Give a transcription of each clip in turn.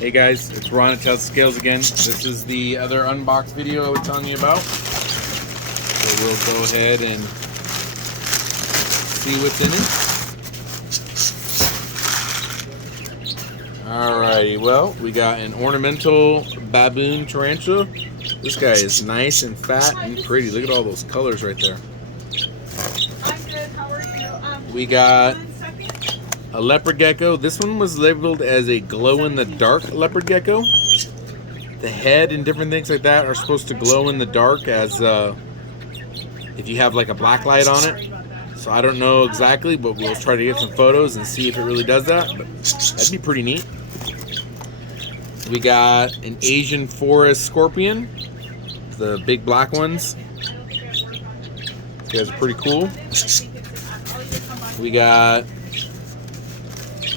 Hey guys, it's Ron at Tells Scales again. This is the other unboxed video I was telling you about. So we'll go ahead and see what's in it. Alrighty, well, we got an ornamental baboon tarantula. This guy is nice and fat and pretty. Look at all those colors right there. I'm good. How are you? We got a leopard gecko. This one was labeled as a glow-in-the-dark leopard gecko. The head and different things like that are supposed to glow in the dark as if you have like a black light on it. So I don't know exactly, but we'll try to get some photos and see if it really does that. But that'd be pretty neat. We got an Asian forest scorpion, the big black ones. These guys are pretty cool. We got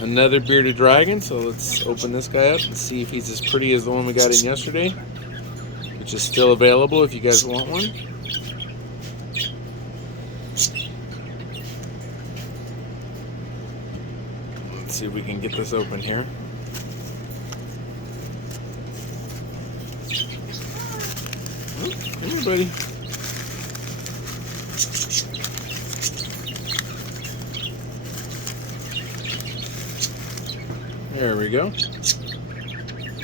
another bearded dragon, so let's open this guy up and see if he's as pretty as the one we got in yesterday, which is still available if you guys want one. Let's see if we can get this open here. Oh, hey buddy. There we go.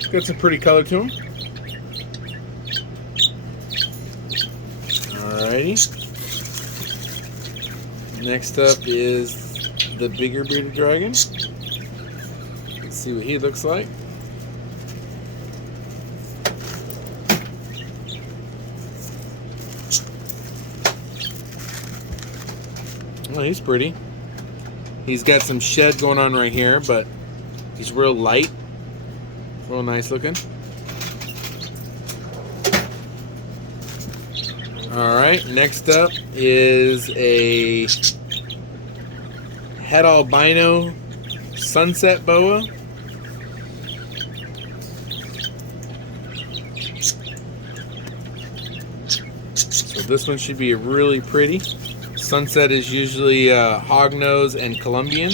Got some pretty color to him. Alrighty. Next up is the bigger bearded dragon. Let's see what he looks like. Well, he's pretty. He's got some shed going on right here, but he's real light, real nice looking. Alright, next up is a het albino sunset boa. So this one should be really pretty. Sunset is usually hognose and Colombian.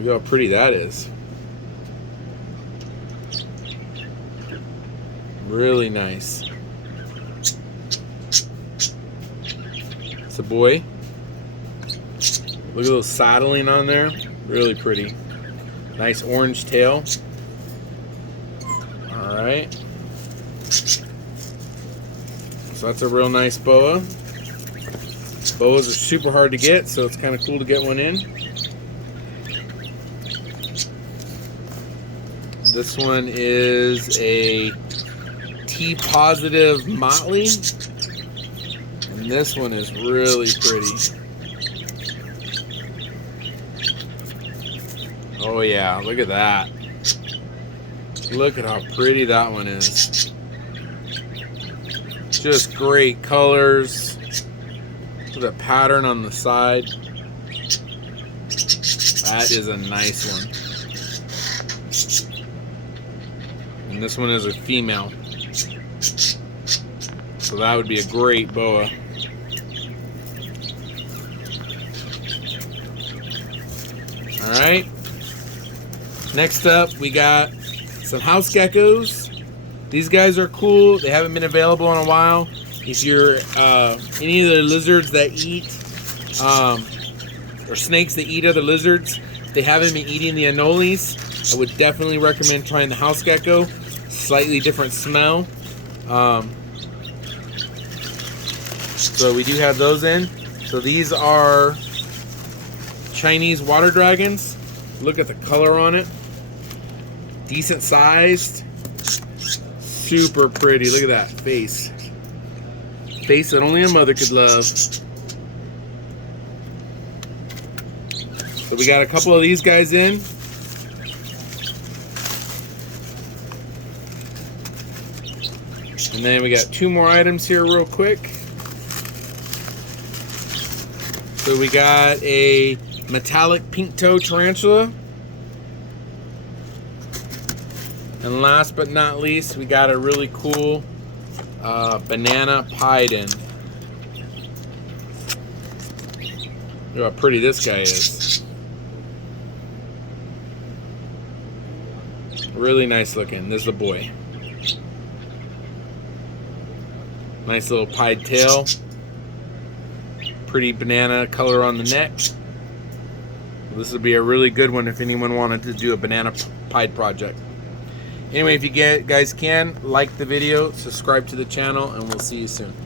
Look how pretty that is. Really nice. It's a boy. Look at those saddling on there. Really pretty. Nice orange tail. Alright. So that's a real nice boa. Boas are super hard to get, so it's kind of cool to get one in. This one is a Tpositive motley, and this one is really pretty. Oh yeah, look at that. Look at how pretty that one is. Just great colors with a pattern on the side. That is a nice one. And this one is a female. So that would be a great boa. Alright. Next up, we got some house geckos. These guys are cool. They haven't been available in a while. If you're any of the lizards that eat, or snakes that eat other lizards, they haven't been eating the anoles, I would definitely recommend trying the house gecko. Slightly different smell. So we do have those in. So these are Chinese water dragons. Look at the color on it. Decent sized. Super pretty. Look at that face. Face that only a mother could love. So we got a couple of these guys in. And then we got two more items here real quick. So we got a metallic pink toe tarantula. And last but not least, we got a really cool banana pieden. Look how pretty this guy is. Really nice looking. This is a boy. Nice little pied tail. Pretty banana color on the neck. This would be a really good one if anyone wanted to do a banana pied project. Anyway, if you guys can, like the video, subscribe to the channel, and we'll see you soon.